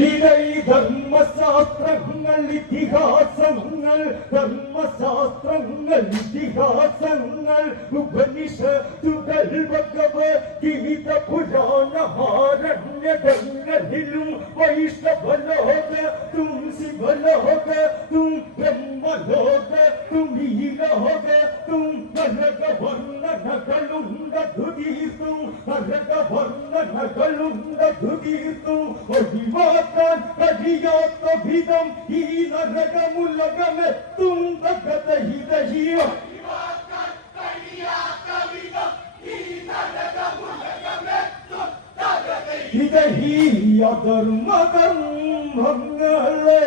ഇതൈ ധർമ്മശാസ്ത്രങ്ങൾ ഇതിഹാസങ്ങൾ ധർമ്മശാസ്ത്രങ്ങൾ ഇതിഹാസങ്ങൾ ഉപനിഷത്തുകൾ ഭഗവത്ഗീത പുരാണ ആരണ്യകങ്ങളിലും വൈഷ്ണവലോക തും ശിവലോക തും ബ്രഹ്മലോക തും ഈലോക തും നരകവർണ്ണനകളുണ്ടു തീർത്തും നരകവർണ്ണനകളുണ്ടു തീർത്തും ഒഴിവാക്കാൻ കഴിയാത്ത വിധം ഈ നരകമുലകമെത്തും തകതഹിതഹീയ ധർമ്മകർമ്മങ്ങളെ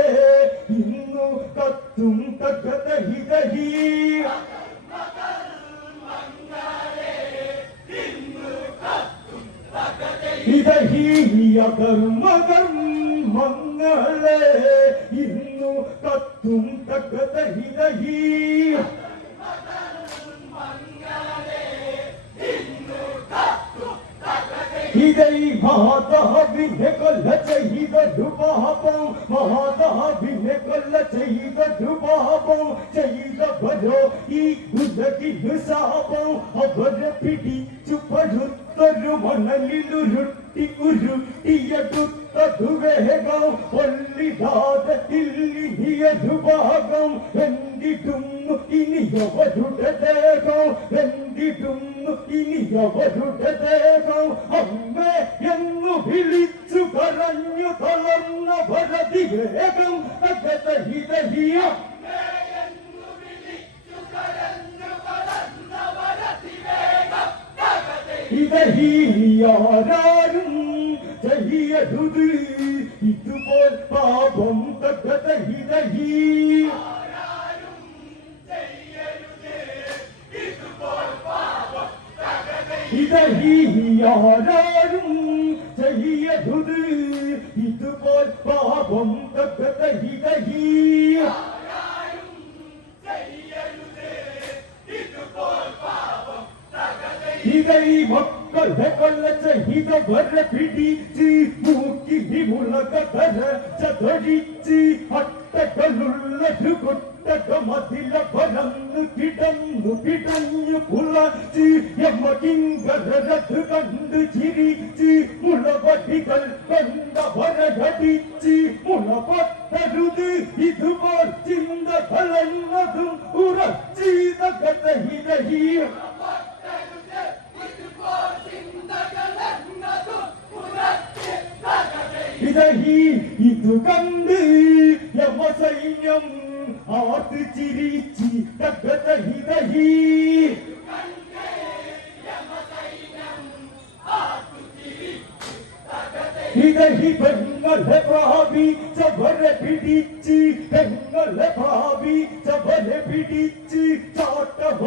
ഇന്നു കത്തും തകതഹിതഹീ ഇതഹീയ ധർമ്മകർമ്മങ്ങളെ ഇന്നു കത്തും തകതഹിതഹീ ഇതൈ മാതാവിനെ കൊല്ല ചെയ്തൊരു പാപം മാതാവിനെ കൊല്ല ചെയ്തൊരു പാപം ചെയ്തവരോ ഈ ഉലകിനു ശാപം അവരെ പിടിച്ചു പഴുത്തൊരു മണലിലുരുട്ടി ഉരുട്ടിയടുത്തതു വേഗം ഒല്ലിതാതത്തില്ലിനിയൊരു ഭാഗം എന്തിടുന്നു ഇനിയവരുടെ ദേഹം എന്തിടുന്നു ഇനിയവരുടെ ദേഹം അമ്മേ എന്നു വിളിച്ചു കരഞ്ഞു തളർന്ന ഭരതി വേഗം തകതഹിതഹിയ ഇതഹീയാരും ചെയ്യരുത് ഇതുപോൽ പാപം തകതഹിതഹീ ഇതഹീയാരും ചെയ്യരുത് ഇതുപോൽ പാപം തകതഹിതഹീ ഇതൈ മക്കളെ കൊല്ല ചെയ്തവരെ പിടിച്ച് മൂക്കി മുളകതര ചതടിച്ച് അട്ടകളുള്ളൊരു കൊട്ടകമതില പരന്നു കിടഞ്ഞു പുളച്ച് യമകിങ്കരത് കണ്ട് ചിരിച്ച് മുളവടികൾ കൊണ്ടവരടിച്ച് മുളപൊട്ടരുത് ഇതുപോൽ ചിന്തകളെന്നതും ഉറച്ചീത കഥഹിതഹീയ ഇതഹീ ഇതു കണ്ട് യമസൈന്യം ആർത്ത് ചിരിച്ച് തകതഹിതഹീ ഇതഹി പെങ്ങളെ പ്രാപിച്ചവരെ പിടിച്ച് പെങ്ങളെ പ്രാപിച്ചവരെ പിടിച്ച് ചാട്ടവാറിന്നതവരെ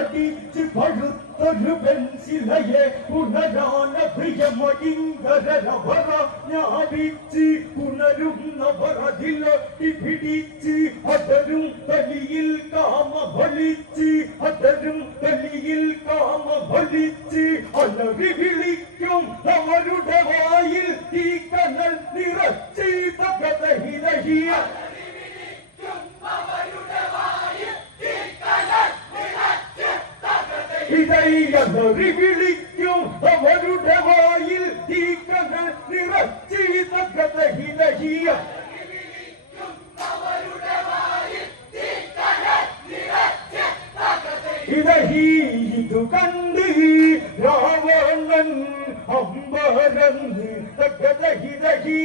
അടിച്ച് പഴുത്തൊരു പെൻസിലയെ പുനരാന പ്രിയമകിങ്കരവറ ജ്ഞാപിച്ച് പുനരുന്നവർ അതിലൊട്ടി പിടിച്ച് അതരും തലിയിൽ കാമ ഫലിച്ച് അതരും തലിയിൽ കാമ ഫലിച്ച് അലറി വിളിക്കും അവരുടെ വായിൽ തീക്കനൽ നിറച്ച് തകതഹിതഹിയ ഇതൈയലറി വിളിക്കും അവരുടെ വായിൽ തീക്കനൽ നിറച്ച് തകതഹിതഹിയ ഇതഹീ ഇതു കണ്ട് രാവണൻ അമ്പരന്ന് തകതഹിതഹീ